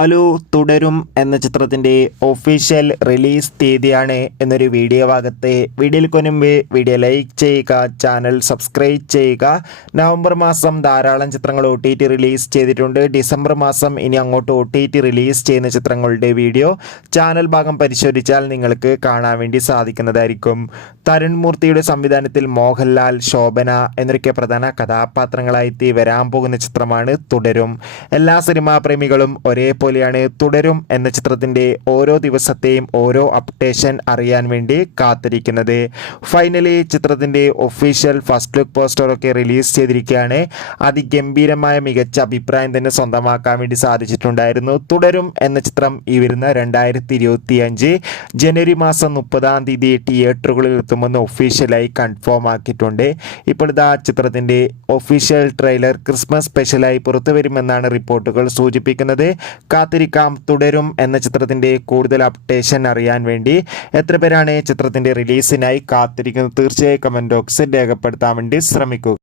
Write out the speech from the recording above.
Hello, തുടരും എന്ന ചിത്രത്തിൻ്റെ ഒഫീഷ്യൽ റിലീസ് തീയതിയാണ് എന്നൊരു വീഡിയോ ഭാഗത്തെ വീഡിയോയിൽ കൊനുമ്പ് വീഡിയോ ലൈക്ക് ചെയ്യുക, ചാനൽ സബ്സ്ക്രൈബ് ചെയ്യുക. നവംബർ മാസം ധാരാളം ചിത്രങ്ങൾ OTT റിലീസ് ചെയ്തിട്ടുണ്ട്. ഡിസംബർ മാസം ഇനി അങ്ങോട്ട് OTT റിലീസ് ചെയ്യുന്ന ചിത്രങ്ങളുടെ വീഡിയോ ചാനൽ ഭാഗം പരിശോധിച്ചാൽ നിങ്ങൾക്ക് കാണാൻ വേണ്ടി സാധിക്കുന്നതായിരിക്കും. തരുൺ മൂർത്തിയുടെ സംവിധാനത്തിൽ മോഹൻലാൽ, ശോഭന എന്നൊക്കെ പ്രധാന കഥാപാത്രങ്ങളായി വരാൻ പോകുന്ന ചിത്രമാണ് തുടരും. എല്ലാ സിനിമാ പ്രേമികളും ഒരേപോലെയാണ് തുടരും എന്ന ചിത്രത്തിൻ്റെ ഓരോ ദിവസത്തെയും ഓരോ അപ്ഡേഷൻ അറിയാൻ വേണ്ടി കാത്തിരിക്കുന്നത്. ഫൈനലി ചിത്രത്തിൻ്റെ ഒഫീഷ്യൽ ഫസ്റ്റ് ലുക്ക് പോസ്റ്ററൊക്കെ റിലീസ് ചെയ്തിരിക്കുകയാണ്. അതിഗംഭീരമായ മികച്ച അഭിപ്രായം തന്നെ സ്വന്തമാക്കാൻ വേണ്ടി സാധിച്ചിട്ടുണ്ടായിരുന്നു. തുടരും എന്ന ചിത്രം ഈ വരുന്ന 2025 ജനുവരി മാസം 30-ാം തീയതി തിയേറ്ററുകളിൽ എത്തുമെന്ന് ഒഫീഷ്യലായി കൺഫേം ആക്കിയിട്ടുണ്ട്. ഇപ്പോൾ ഇതാ ചിത്രത്തിൻ്റെ ഒഫീഷ്യൽ ട്രെയിലർ ക്രിസ്മസ് സ്പെഷ്യലായി പുറത്തു വരുമെന്നാണ് റിപ്പോർട്ടുകൾ സൂചിപ്പിക്കുന്നത്. കാത്തിരിക്കാം തുടരും എന്ന ചിത്രത്തിൻ്റെ കൂടുതൽ അപ്ഡേഷൻ അറിയാൻ വേണ്ടി. എത്ര പേരാണ് ചിത്രത്തിൻ്റെ റിലീസിനായി കാത്തിരിക്കുന്നത്? തീർച്ചയായും കമൻറ്റ് ബോക്സിൽ രേഖപ്പെടുത്താൻ വേണ്ടി ശ്രമിക്കുക.